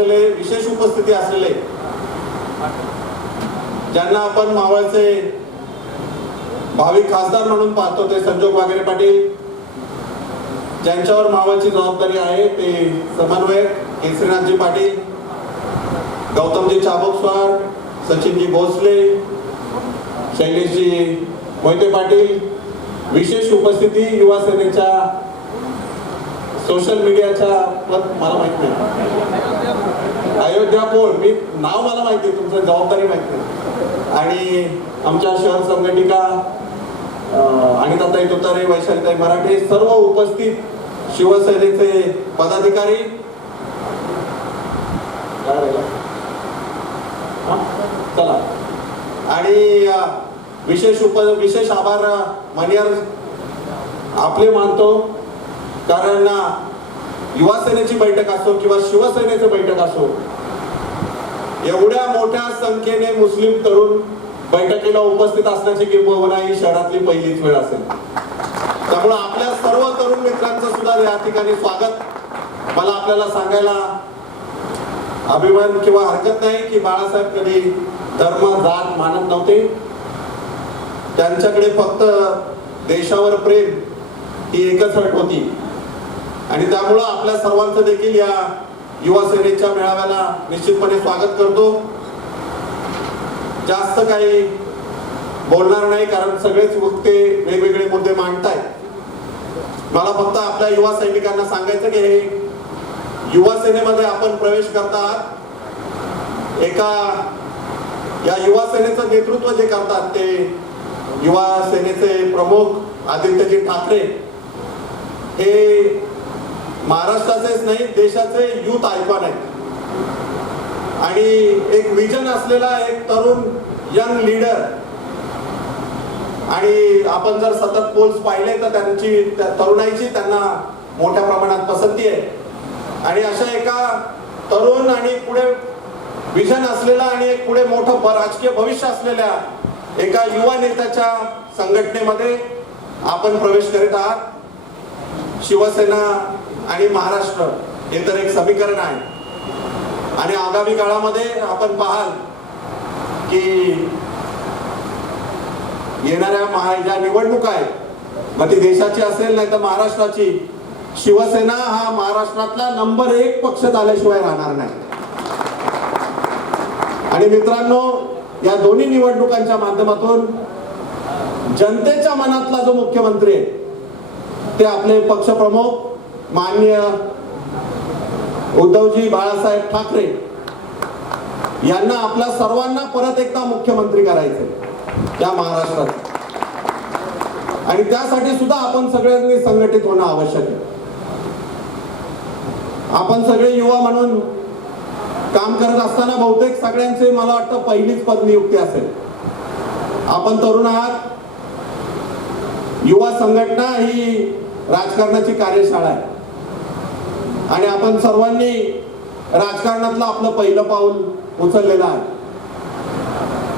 विशेष उपस्थिती असलेले ज्यांना आपण मावळचे भावी खासदार म्हणून पाहतो ते संजोग वागेरे पाटील ज्यांच्यावर मावळची जबाबदारी आहे ते समन्वयक केसरीनाथजी पाटील गौतमजी चाबोकस्वार सचिनजी भोसले शैलेशजी मोहिते पाटील विशेष उपस्थिती युवा सेनेच्या सोशल मीडियाच्या पद मला माहीत नाही. अयोध्या पोळ मी नाव मला माहिती आहे तुमचं जबाबदारी माहिती आहे आणि आमच्या शहर संघटिका आणि तुतारे वैशालीताई मराठे सर्व उपस्थित शिवसेनेचे पदाधिकारी. काय हा? चला. आणि विशेष उप विशेष आभार अ, मनियार आपले मानतो. कारण युवासेनेची युवा सेनेची बैठक असो किंवा शिवसेनेची बैठक असो एवढ्या मोठ्या संख्येने मुस्लिम तरुण बैठकीला उपस्थित असण्याची किंबहुना ही शहरातली पहिलीच वेळ असेल. त्यामुळे आपल्या सर्व तरुण मित्रांचं सुद्धा या ठिकाणी स्वागत. मला आपल्याला सांगायला अभिमान किंवा हरकत नाही की बाळासाहेब कधी धर्म जात मानत नव्हते. त्यांच्याकडे फक्त देशावर प्रेम ही एकच हट होती. आणि त्यामुळं आपल्या सर्वांचं देखील या युवा सेनेच्या मेळाव्याला निश्चितपणे स्वागत करतो. जास्त काही बोलणार नाही कारण सगळेच वक्ते वेगवेगळे मुद्दे मांडतायत. मला फक्त आपल्या युवा सैनिकांना सांगायचं की हे युवा सेनेमध्ये आपण प्रवेश करतात. एका या युवा सेनेचं नेतृत्व जे करतात ते युवा सेनेचे प्रमुख आदित्यजी ठाकरे. हे महाराष्ट्राचेच नाही देशाचे युथ आयकॉन आहेत. आणि एक विजन असलेला एक तरुण यंग लीडर आणि आपण जर सतत पोल्स पाहिले तर त्यांची त्या तरुणाईची त्यांना मोठ्या प्रमाणात पसंती आहे. आणि अशा एका तरुण आणि पुढे विजन असलेला आणि एक पुढे मोठं राजकीय भविष्य असलेल्या एका युवा नेत्याच्या संघटनेमध्ये आपण प्रवेश करीत आहात. शिवसेना आणि महाराष्ट्र हे तर एक समीकरण आहे. आणि आगामी काळामध्ये आपण पाहाल की येणाऱ्या महा ज्या निवडणुका आहेत मग ती देशाची असेल नाही तर महाराष्ट्राची. शिवसेना हा महाराष्ट्रातला नंबर एक पक्ष झाल्याशिवाय राहणार नाही. आणि मित्रांनो या दोन्ही निवडणुकांच्या माध्यमातून जनतेच्या मनातला जो मुख्यमंत्री आहे ते आपले पक्षप्रमुख मान्य उद्धवजी बाळासाहेब ठाकरे यांना आपल्या सर्वांना परत एकदा मुख्यमंत्री करायचे या महाराष्ट्रात. आणि त्यासाठी सुद्धा आपण सगळ्यांनी संघटित होणं आवश्यक आहे. आपण सगळे युवा म्हणून काम करत असताना बहुतेक सगळ्यांचे मला वाटतं पहिलीच पद नियुक्ती असेल. आपण तरुण आहात. युवा संघटना ही राजकारणाची कार्यशाळा आहे. आणि आपण सर्वांनी राजकारणातलं आपलं पहिलं पाऊल उचललेलं आहे.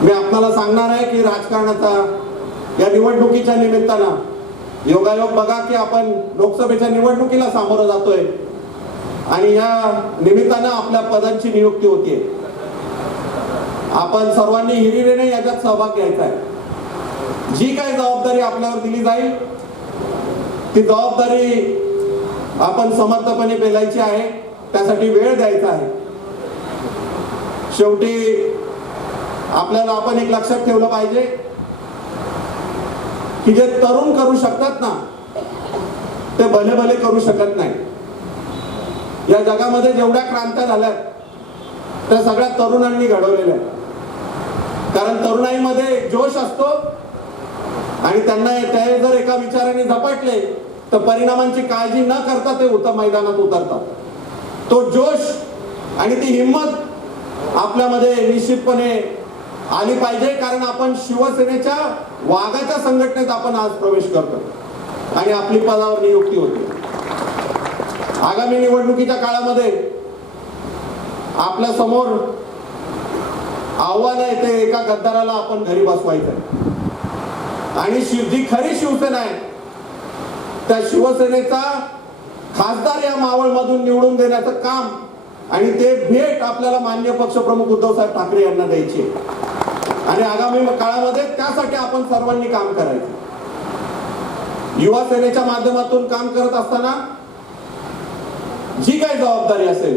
मी आपल्याला सांगणार आहे की राजकारणाचा या निवडणुकीच्या निमित्तानं योगायोग बघा की आपण लोकसभेच्या निवडणुकीला सामोरं जातोय आणि या निमित्तानं आपल्या पदांची नियुक्ती होतीये. आपण सर्वांनी हिरिरीने याच्यात सहभाग घ्यायचा आहे. जी काही जबाबदारी आपल्यावर दिली जाईल ती जबाबदारी आपण समर्थपणे पेलायची आहे त्यासाठी वेळ द्यायचा आहे. शेवटी आपल्याला आपण एक लक्षात ठेवलं पाहिजे की जे तरुण करू शकतात ना ते भले भले करू शकत नाही. या जगामध्ये जेवढ्या क्रांत्या झाल्यात त्या सगळ्या तरुणांनी घडवलेल्या आहेत. कारण तरुणाईमध्ये जोश असतो आणि त्यांना ते जर एका विचाराने झपाटले तर परिणामांची काळजी न करता ते उत मैदानात उतरतात. तो जोश आणि ती हिंमत आपल्यामध्ये निश्चितपणे आली पाहिजे कारण आपण शिवसेनेच्या वाघाच्या संघटनेत आपण आज प्रवेश करतो आणि आपली पदावर नियुक्ती होते. आगामी निवडणुकीच्या काळामध्ये आपल्यासमोर आव्हान आहे ते एका गद्दाराला आपण घरी बसवायचं आणि शिव जी खरी शिवसेना आहे त्या शिवसेनेचा खासदार या मावळमधून निवडून देण्याचं काम आणि ते भेट आपल्याला मान्य पक्षप्रमुख उद्धव साहेब ठाकरे यांना द्यायची. आणि आगामी काळामध्ये त्यासाठी आपण सर्वांनी काम करायचं. युवा सेनेच्या माध्यमातून काम करत असताना जी काही जबाबदारी असेल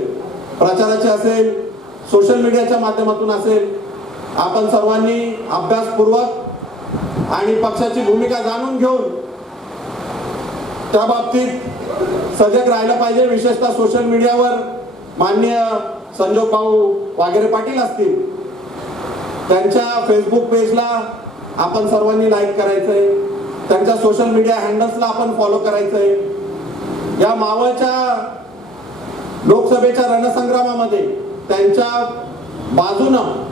प्रचाराची असेल सोशल मीडियाच्या माध्यमातून असेल आपण सर्वांनी अभ्यासपूर्वक आणि पक्षाची भूमिका जाणून घेऊन त्या बाबतीत सजग राहायला पाहिजे. विशेषतः सोशल मीडियावर मान्य संजोग भाऊ वागेरे पाटील असतील. त्यांच्या फेसबुक पेजला आपण सर्वांनी लाईक करायचंय. त्यांच्या सोशल मीडिया हँडल्सला आपण फॉलो करायचंय. या मावळच्या लोकसभेच्या रणसंग्रामामध्ये त्यांच्या बाजूनं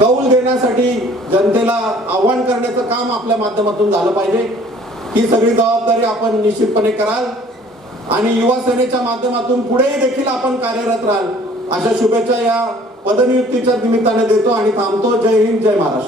कौल देण्यासाठी जनतेला आव्हान करण्याचं काम आपल्या माध्यमातून झालं पाहिजे. ही सगळी जबाबदारी आपण निश्चितपणे कराल. आणि युवा सेनेच्या माध्यमातून पुढेही देखील आपण कार्यरत राहाल. अशा शुभेच्छा या पदनियुक्तीच्या निमित्ताने देतो आणि थांबतो. जय हिंद जय महाराष्ट्र.